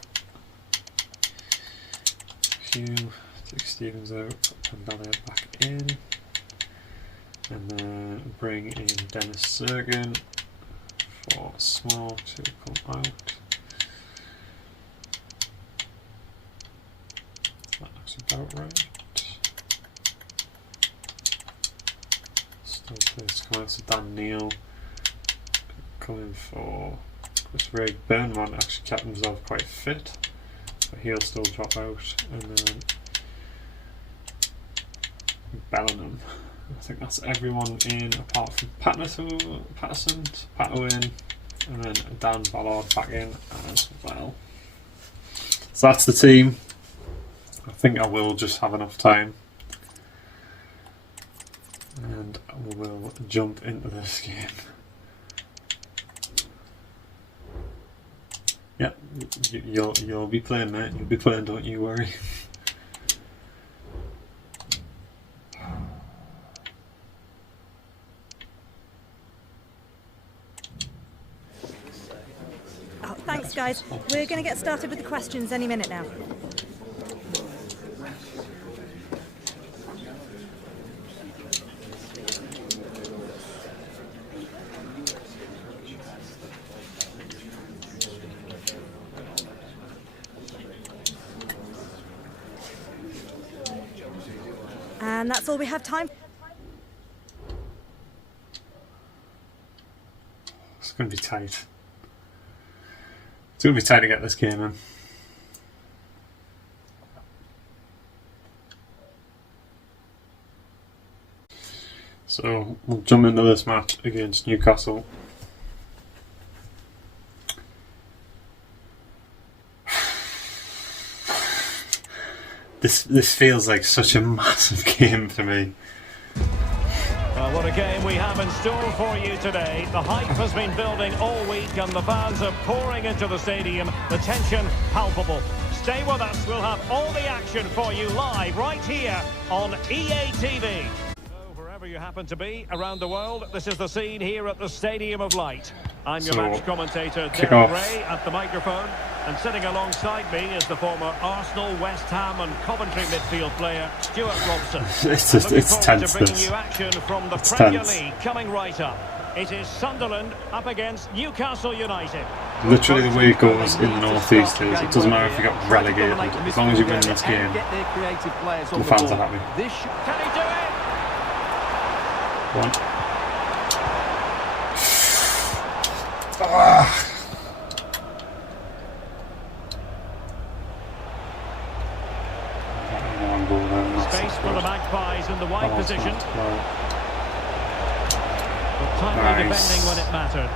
Hume, take Stevens out, put Pembele back in, and then bring in Dennis Sergen for Small to come out. That looks about right. Still players come out, so Dan Neal coming for Chris Rigg. Burnmont actually kept himself quite fit, but he'll still drop out. And then Bellingham. I think that's everyone in apart from Patterson, Pato in, and then Dan Ballard back in as well. So that's the team. I think I will just have enough time, and we will jump into this game. Yep, you'll be playing, mate. You'll be playing, don't you worry. Oh, thanks, guys. We're going to get started with the questions any minute now. And that's all we have time for. It's going to be tight. It's going to be tight to get this game in. So we'll jump into this match against Newcastle. This feels like such a massive game for me. Well, what a game we have in store for you today. The hype has been building all week and the fans are pouring into the stadium. The tension palpable. Stay with us. We'll have all the action for you live right here on EA TV. So wherever you happen to be around the world, this is the scene here at the Stadium of Light. I'm your match commentator, Derek Ray, at the microphone. And sitting alongside me is the former Arsenal, West Ham and Coventry midfield player, Stuart Robson. It's tense, to bringing you action from the Premier League coming right up. It is Sunderland up against Newcastle United. Literally the way it goes in the North East is, it doesn't matter if you get relegated, as long as you win this game, the fans are happy. Can he do it? One. Space for the Magpies in the wide position. But timely defending when it mattered.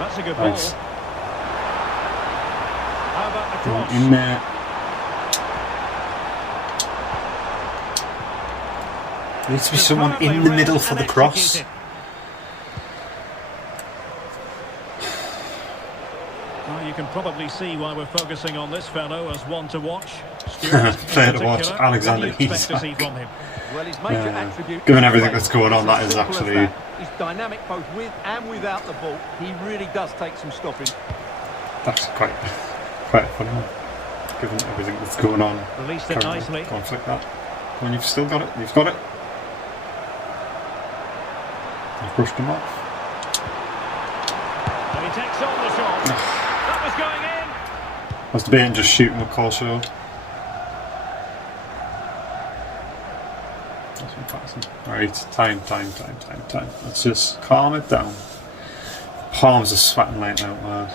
That's a good ball. Nice. How about the Go cross? in there. There needs to be someone in the middle for the cross. Well, you can probably see why we're focusing on this fellow as one to watch. Player to watch, Alexander What do you expect to see Isak. from him? Well, his major attribute, Given everything that's going on, that is Simple as actually... that. He's dynamic both with and without the ball. He really does take some stopping. That's quite a funny one. Given everything that's going on. Released it nicely. Go on, flick that. Come on, you've still got it. You've got it. You've brushed him off. And he takes on the shot. That was going in. I was debating just shooting with Corso. That's been passing. Right, time. Let's just calm it down. Palms are sweating like out, man.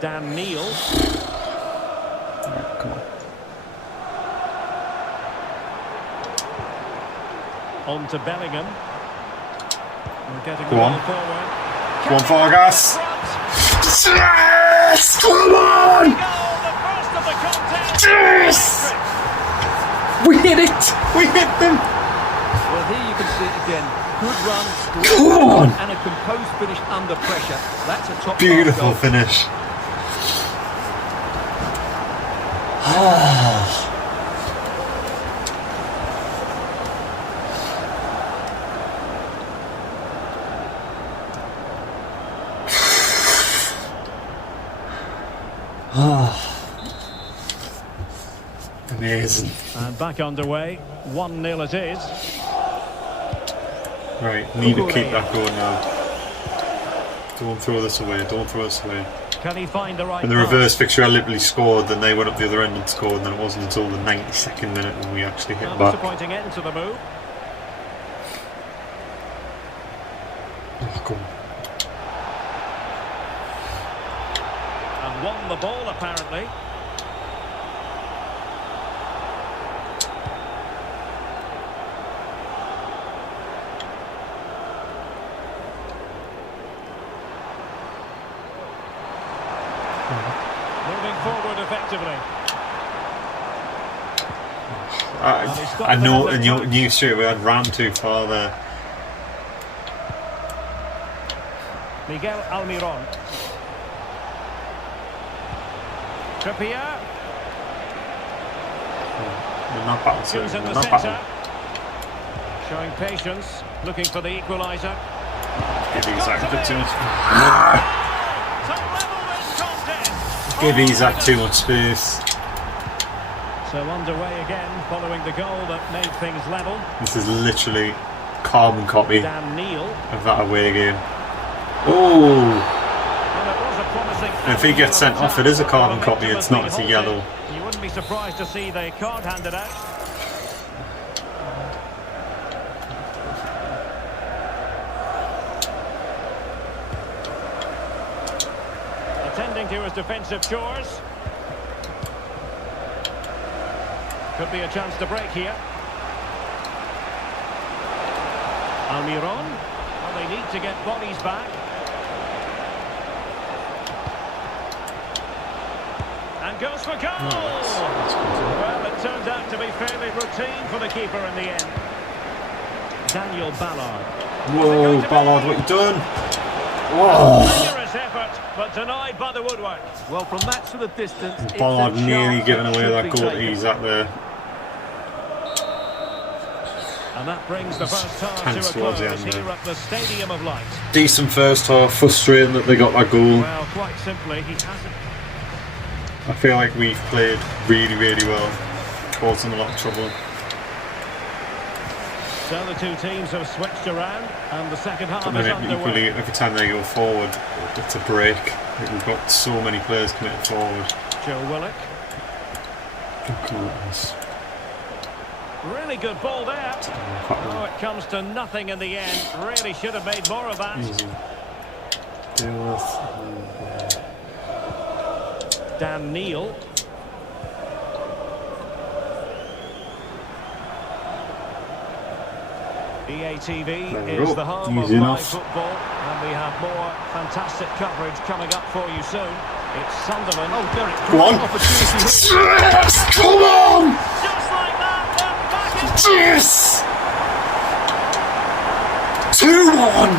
Dan Neil. Right, come on. On to Bellingham. We're getting Go the on. ball forward. Come on, Vargas. Yes! Come on! Goal, the first of the contest. Yes! We hit it! We hit them! Well, here you can see it again. Good run, Come on! and a composed finish under pressure. That's a top Beautiful goal. finish. Amazing. And back underway. 1-0 it is. Right, need to keep that going now. Don't throw this away, don't throw this away. Can he find the right In the pass? reverse fixture I literally scored, then they went up the other end and scored, and then it wasn't until the 92nd minute when we actually hit An back. disappointing end to the move. Oh, come on. And won the ball apparently. Moving forward effectively. I know, and you knew straight away I'd ran too far there. Miguel Almiron. Trippier. We're not battling, sir. Choosing We're the not battling. centre. Showing patience. Looking for the equaliser. Give Isak a bit too much. To level this contest. Give Isak too much space. So underway again, following the goal that made things level. This is literally carbon copy of Dan Neil. that away game. Oh! Well, it was a promising And if he gets sent off, it is a carbon copy, it's not, it's a yellow. You wouldn't be surprised to see the card handed out. Attending to his defensive chores. Could be a chance to break here. Almiron. Well, they need to get bodies back. And goes for goal! Well, it turns out to be fairly routine for the keeper in the end. Daniel Ballard. Whoa, Ballard, what you doing? Whoa! Vigorous effort, but denied by the woodwork. Well, from that sort of distance, it's Ballard a nearly chance giving that away should that be goal to taken. Isak there. And that brings the first half Tense to a towards the close end here there. at the Stadium of Light. Decent first half, frustrating that they got that goal. Well, quite simply, he hasn't. I feel like we've played really, really well, caused them a lot of trouble. So the two teams have switched around, and the second half But is then equally, underway. every time they go forward, it's a break. Like, we've got so many players committed forward. Joe Willock. Come on, guys. Really good ball there. Oh, it comes to nothing in the end. Really should have made more of that. Easy. Deal with. Dan Neil. EA TV There we is go. the home of Easy live enough. football, and we have more fantastic coverage coming up for you soon. It's Sunderland. Oh, Derek, Go on. opportunity. Yes! Come on! Just like that, they're back in. Yes! 2-1!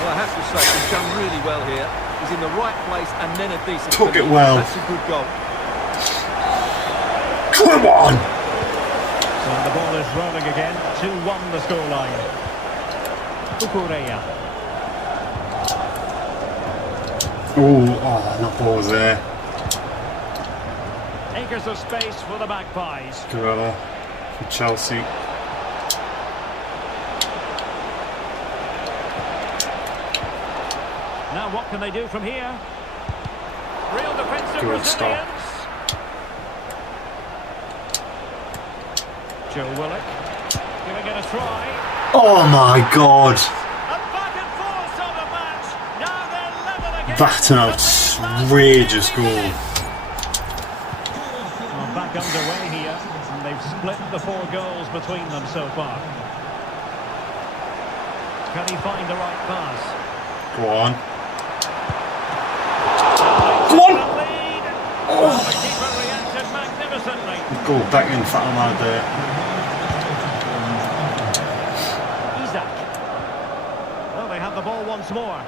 Well, I have to say, he's done really well here. He's in the right place and then a decent Took it finish. well. That's a good goal. Come on! So the ball is rolling again. 2-1 the scoreline. Cucurella. Oh, that ball was there. Acres of space for the Magpies. Gorilla for Chelsea. Now what can they do from here? Real defensive Good stop. resilience. Joe Willock giving it a try. Oh my god! A back and forth sort of match. Now they're level again. That's an outrageous goal. Well, back underway here, and they've split the 4 goals between them so far. Can he find the right pass? Go on. Go on! Oh. The keeper reacted magnificently. Go back in for Ahmad there. Isaac. Well, they have the ball once more.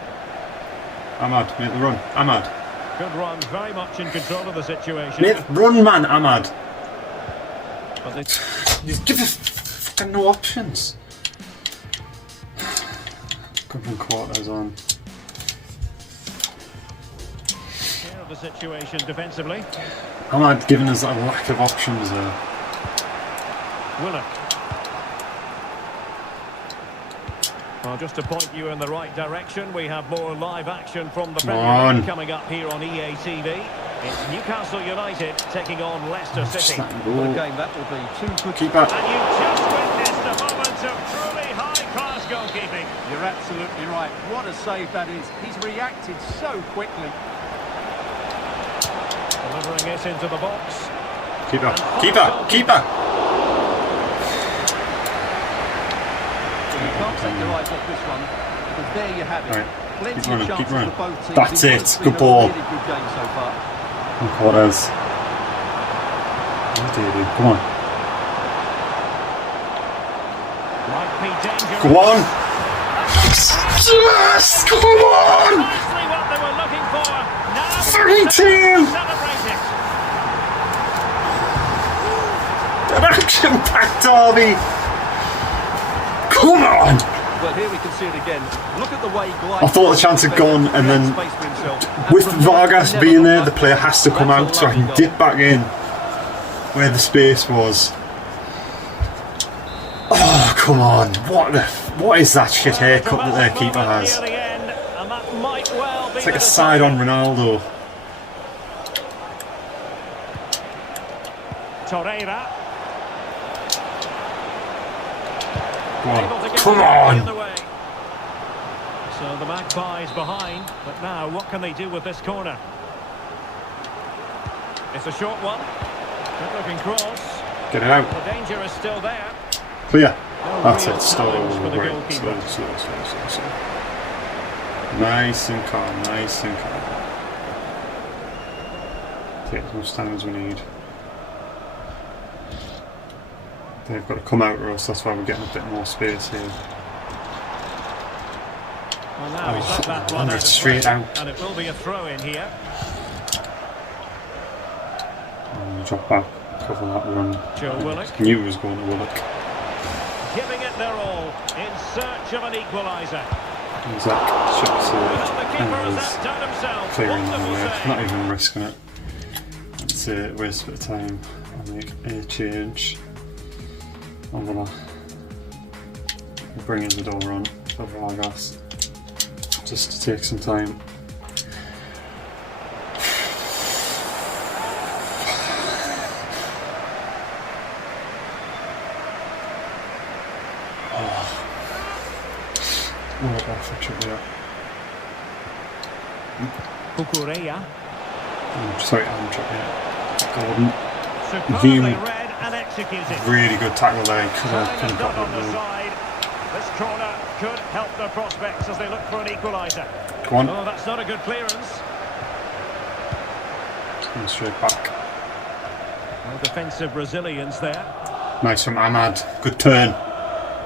Ahmad, make the run. Ahmad. Good run, very much in control of the situation. Make the run, man, Ahmad. But they Just give us fucking no options. Couple quarters on. care of the situation defensively. Ahmad giving us a lack of options there. Willock. Well, just to point you in the right direction, we have more live action from the Premier League coming up here on EA TV. It's Newcastle United taking on Leicester City. What a game that will be. 2 good. Keep up. And you've just witnessed a moment of truly high-class goalkeeping. You're absolutely right. What a save that is. He's reacted so quickly. Delivering it into the box. Keeper. Keeper. Keeper. You can't take your eyes off this one, because there you have it. Right. Plenty Keep running, of keep chances running. for both teams. That's It it. has Good been ball. a really good game so far. Cortes. Come on. Might be dangerous. Go on. Yes! Come on! Precisely what they were looking for. Now 3-2! celebrate it. An action-packed derby. Come on! Well, here we can see it again. Look at the way he glides. I thought the chance had gone, and then Space for himself. with And from there, Vargas never being there, looked the back. player has to come That's a out so I can lovely dip back in where the space was. Oh, come on. What is that shit haircut that their keeper has? Near the end, and that might well be It's like the a side on decision. Ronaldo. Torreira. Come Able to on. get Come the on! other way. So the Magpies behind, but now what can they do with this corner? It's a short one. Good looking cross. Get it out. The danger is still there. Clear. No That's real it. Slow. challenge for the Right. goalkeeper. Slow. Nice and calm. Nice and calm. Take as much time as we need. They've got to come out or else that's why we're getting a bit more space here. Well, now he's let that one Under out of straight play, out. and it will be a throw in here. And drop back, cover that run. Joe Willock Knew he was going to Willock. giving it their all in search of an equaliser. Zach shots Well, the keeper has it. outdone himself. Clearing the Wonderful way, save. not even risking it. It's a waste of time. I'll make a change. I'm gonna bring in the door on for Vargas just to take some time. Oh, off the trip there. Cucurella. Sorry, I'm tripping. Gordon. Superbly View. read and executed. Really good tackle there. Could Tyne have has got got on the that side. This corner could help the prospects as they look for an equaliser. Go on. Oh, that's not a good clearance. Coming straight back. Well, defensive resilience there. Nice from Ahmad. Good turn.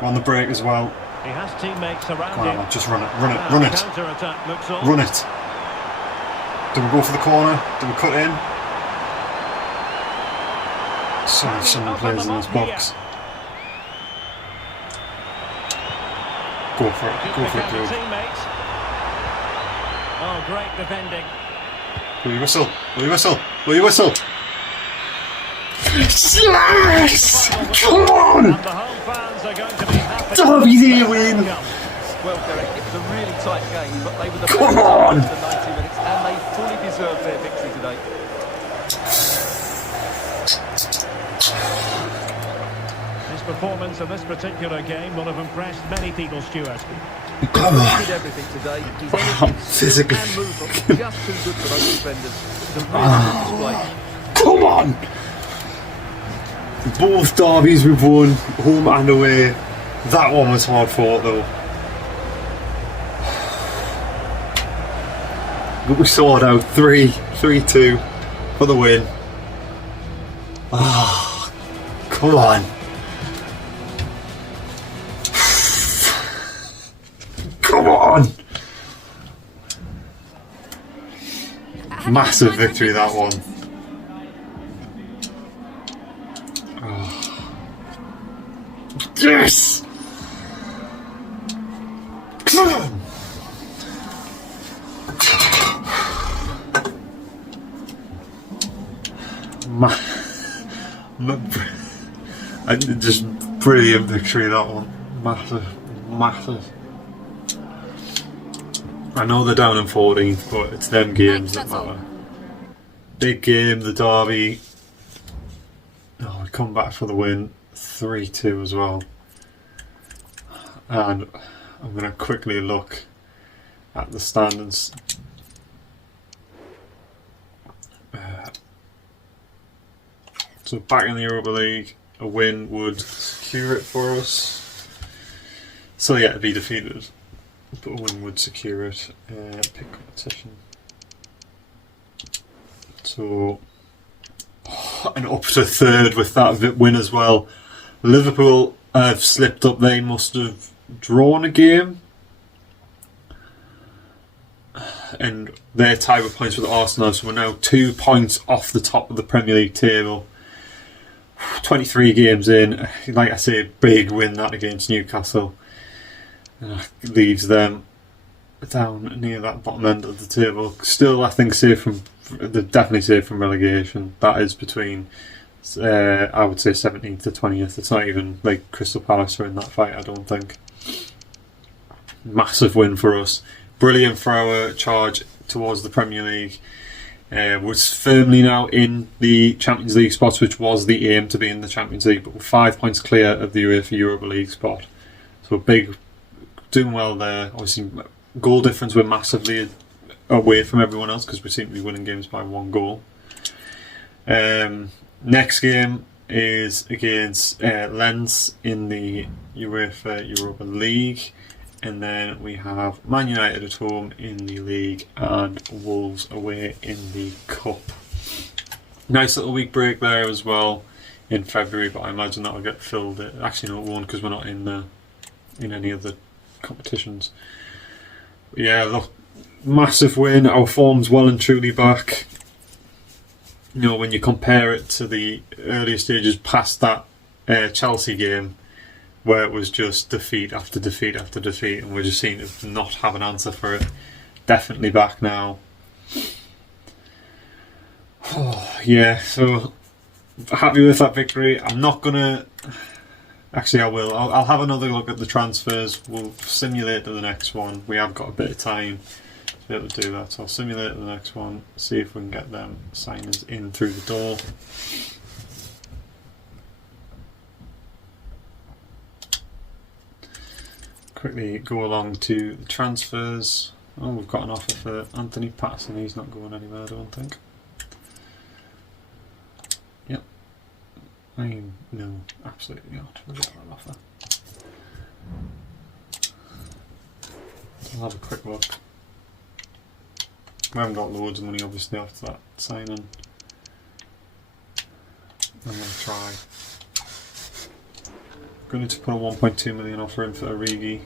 We're on the break as well. He has teammates around Come on, him. Ahmad, just run it, run it, run it. Counter-attack looks on. Run it. Do we go for the corner? Do we cut in? Someone plays in this box. Go for it, dude. Teammates. Oh, great defending. Will you whistle? Will you whistle? Will you whistle? Yes! Come on! And the home fans are going to be happy. Derby they win! Well, Derek, it was a really tight game, but they were the Come better on! side after 90 minutes, and they fully deserved their victory today. His performance in this particular game will have impressed many people, Stuart. Come He on! did everything today. His energy, Physically. and movement were just too good for those defenders. It was a really good display. Come on! Both derbies we've won, home and away. That one was hard fought though. But we sorted out 3-2 for the win. Ah, come on. Come on! Massive victory that one. Yes! Just brilliant victory that one. Massive, massive. I know they're down in 14th, but it's them games that matter. Big game, the derby. Oh, we come back for the win. 3-2 as well. And I'm going to quickly look at the standings. So back in the Europa League, a win would secure it for us. So yeah, to be defeated, but a win would secure it. Pick competition. So, and up to third with that win as well. Liverpool have slipped up. They must have drawn a game, and they're tied with points with Arsenal. So we're now 2 points off the top of the Premier League table. 23 games in, like I say, big win that against Newcastle. Leaves them down near that bottom end of the table. Still, I think they're definitely safe from relegation. That is between, I would say, 17th to 20th. It's not even like Crystal Palace are in that fight, I don't think. Massive win for us. Brilliant for our charge towards the Premier League. We're firmly now in the Champions League spots, which was the aim to be in the Champions League, but we're 5 points clear of the UEFA Europa League spot. So big, doing well there. Obviously, goal difference, we're massively away from everyone else because we seem to be winning games by 1 goal. Next game is against Lens in the UEFA Europa League. And then we have Man United at home in the league and Wolves away in the cup. Nice little week break there as well in February, but I imagine that will get filled. Actually, no, it won't because we're not in any of the competitions. But yeah, look, massive win. Our form's well and truly back. You know, when you compare it to the earlier stages past that Chelsea game, where it was just defeat after defeat after defeat, and we just seem to not have an answer for it. Definitely back now. Oh, yeah, so happy with that victory. I'm not gonna. Actually, I will. I'll have another look at the transfers. We'll simulate to the next one. We have got a bit of time to be able to do that, so I'll simulate to the next one. See if we can get them signers in through the door. Quickly go along to the transfers. Oh, we've got an offer for Anthony Patterson. He's not going anywhere, I don't think. Yep. No, absolutely not. We'll get that offer. I'll have a quick look. We haven't got loads of money obviously after that signing. I'm going to try. I'm going to put a 1.2 million offer in for Origi.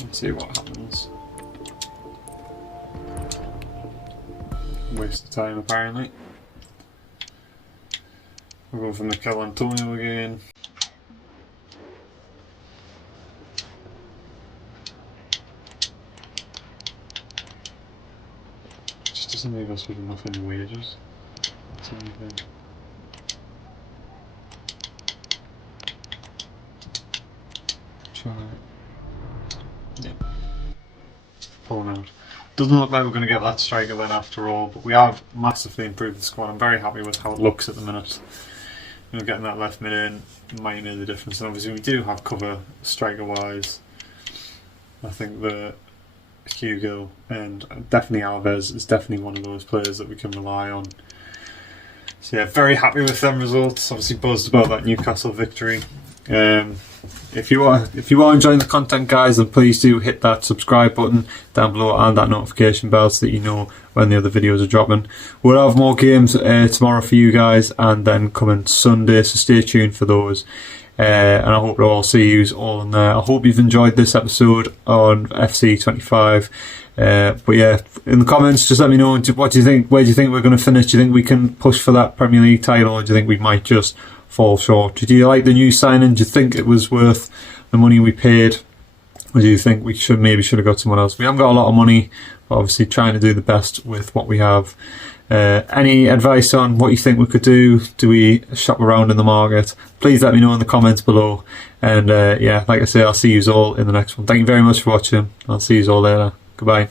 Let's see what happens. Waste of time apparently. We'll go for Mikel Antonio again. Just doesn't leave us with enough in wages. That's the only thing. Try. Yeah. Pulling out. Doesn't look like we're going to get that striker then after all, but we have massively improved the squad. I'm very happy with how it looks at the minute. You know, getting that left mid in might make the difference. And obviously we do have cover striker wise. I think that Hugo and definitely Alves is definitely one of those players that we can rely on. So yeah, very happy with them results. Obviously buzzed about that Newcastle victory. If you are enjoying the content, guys, then please do hit that subscribe button down below and that notification bell so that you know when the other videos are dropping. We'll have more games tomorrow for you guys, and then coming Sunday, so stay tuned for those. And I hope to all see you all in there. I hope you've enjoyed this episode on FC25. But yeah, in the comments, just let me know, what do you think? Where do you think we're going to finish? Do you think we can push for that Premier League title, or do you think we might just fall short? Do you like the new signing? Do you think it was worth the money we paid, or do you think we should have got someone else? We haven't got a lot of money, but obviously trying to do the best with what we have. Any advice on what you think we could do? Do we shop around in the market? Please let me know in the comments below. And yeah, like I say, I'll see you all in the next one. Thank you very much for watching. I'll see you all later. Goodbye.